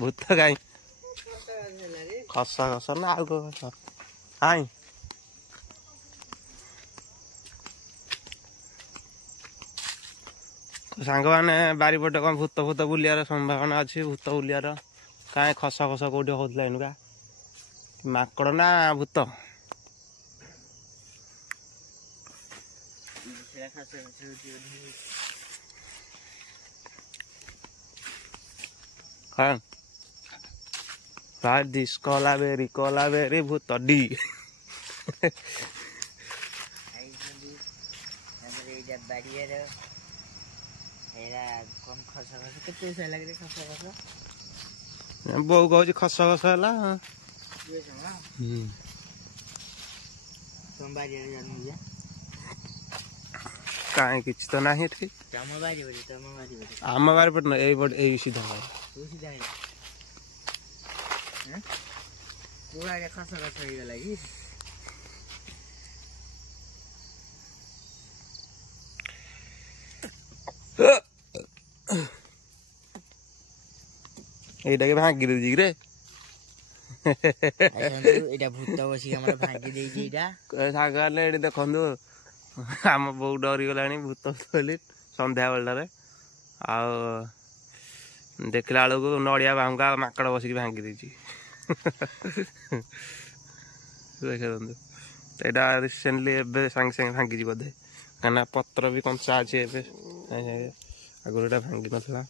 भूत काई खस खस ना आउ हाई सांग मैंने बारीपटे कौन भूत भूत बुलियार संभावना अच्छी भूत बुलियार कहीं खस खस कौटी होता इनुका माकड़ ना भूत हाँ दिस कला बेरी भूत डी बो कह खस खस है कहीं कि तो ना आम बारी पट यही सीधा पूरा खस खस लगी এইটা কি ভাঙি দিছি রে এটা ভূত বসি আমরা ভাঙি দেইছি এটা সাগালে এটি দেখন্তু ଆମ ବୋଉ ଡରିଗଲାଣି ଭୂତ ବୋଲି ସନ୍ଧ୍ୟା ବେଳଟାରେ ଆଉ ଦେଖିଲା ବେଳକୁ ନଡ଼ିଆ ଭାଙ୍ଗା ମାଙ୍କଡ଼ ବସିକି ଭାଙ୍ଗି ଦେଇଛି ଦେଖନ୍ତୁ ଏଇଟା ରିସେଣ୍ଟଲି ଏବେ ସାଙ୍ଗେ ସାଙ୍ଗେ ଭାଙ୍ଗିଛି ବୋଧେ କାହିଁକିନା ପତ୍ର ବି କଞ୍ଚା ଅଛି ଏବେ ଆଗରୁ ଏଇଟା ଭାଙ୍ଗି ନଥିଲା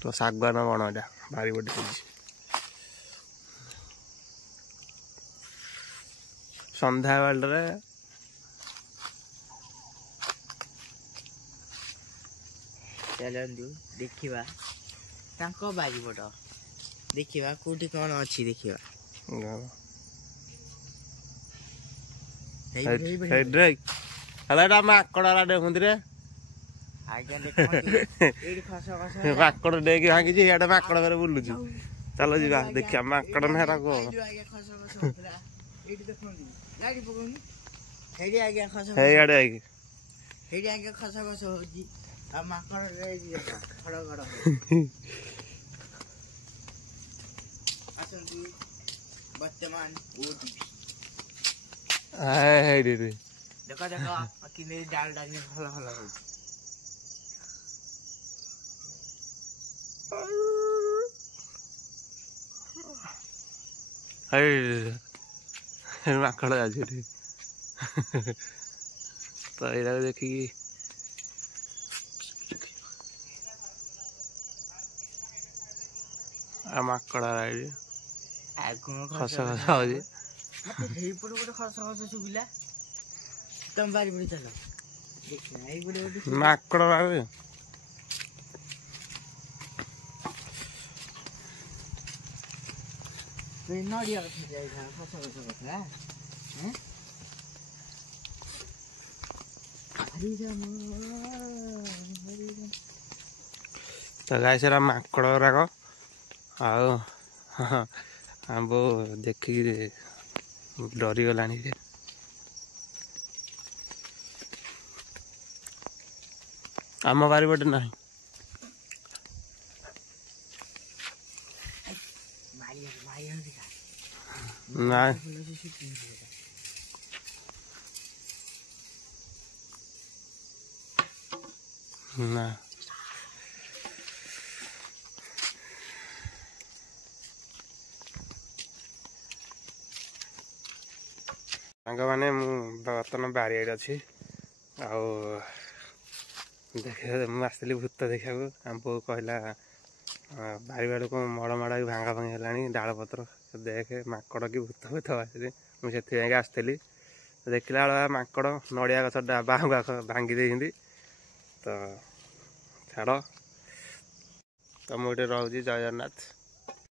ତ ଶାଗୁଆନ ବଣ ଏଇଟା ଭାରି ବଡ଼ି ହେଇଛି ସନ୍ଧ୍ୟା ବେଳଟାରେ ଚାଲନ୍ତୁ ଦେଖିବା ତାଙ୍କ ବାରିପଟ ଦେଖିବା କୋଉଠି କଣ ଅଛି ଦେଖିବା ମାଙ୍କଡ଼ ଦେଖନ୍ତି ରେ ମାଙ୍କଡ଼ ଡେଇକି ଭାଙ୍ଗିଛି ଇଆଡେ ମାଙ୍କଡ଼ ଘରେ ବୁଲୁଛୁ ଚାଲ ଯିବା ଦେଖିବା ମାଙ୍କଡ଼ ନା ହେରା କଣ ହେଇଆଡେ ଆଇକି ସେଇଠି ଆଜ୍ଞା ଖସ ଖସ ହଉଛି ଆଉ ମାଙ୍କଡ଼ ଘଡ଼ ଘଡ଼ ଆସନ୍ତୁ ବର୍ତ୍ତମାନ ଦେଖ ଦେଖ କିମିତି ଡାଲ ଡାଲି ଭଲ ଭଲ ହଉଛି ମାଙ୍କଡ଼ ଯାଉଛି ଏଠି ତ ଏଇଟାକୁ ଦେଖିକି ଆଉ ମାଙ୍କଡ଼ ଖସ ଖସ ହଉଛି ହେଇପଟେ ଗୋଟେ ଖସ ଖସ ଶୁଭିଲା ତମ ବାରିପଟେ ଚାଲ ଏଇପଟେ ଗୋଟେ ମାଙ୍କଡ଼ ନଡ଼ିଆ ଗଛ ଯାଇଥା ଖସ ଖସ କଥା ତ ଗାଈ ସେରା ମାଙ୍କଡ଼ ଗୁରାକ ଆଉ ବୋଉ ଦେଖିକି ଡରିଗଲାଣି ଯେ ଆମ ବାରିପଟେ ନାହିଁ ନା ନା ସାଙ୍ଗମାନେ ମୁଁ ବର୍ତ୍ତମାନ ବାରିଆଡ଼େ ଅଛି ଆଉ ମୁଁ ଆସିଥିଲି ଭୂତ ଦେଖିବାକୁ ଆମ ବୋଉ କହିଲା ବାରିଆଡ଼କୁ ମଳ ମାଡ଼ ଭାଙ୍ଗା ଭାଙ୍ଗି ହେଲାଣି ଡାଳପତ୍ର ଦେଖେ ମାଙ୍କଡ଼ କି ଭୂତ ଭୂତ ଆସିଲେ ମୁଁ ସେଥିପାଇଁ ଆସିଥିଲି ଦେଖିଲା ବେଳେ ମାଙ୍କଡ଼ ନଡ଼ିଆ ଗଛ ବାହୁଙ୍ଗା ଭାଙ୍ଗି ଦେଇଛନ୍ତି ତ ଛାଡ଼ ତ ମୁଁ ଏଠି ରହୁଛି ଜୟ ଜଗନ୍ନାଥ।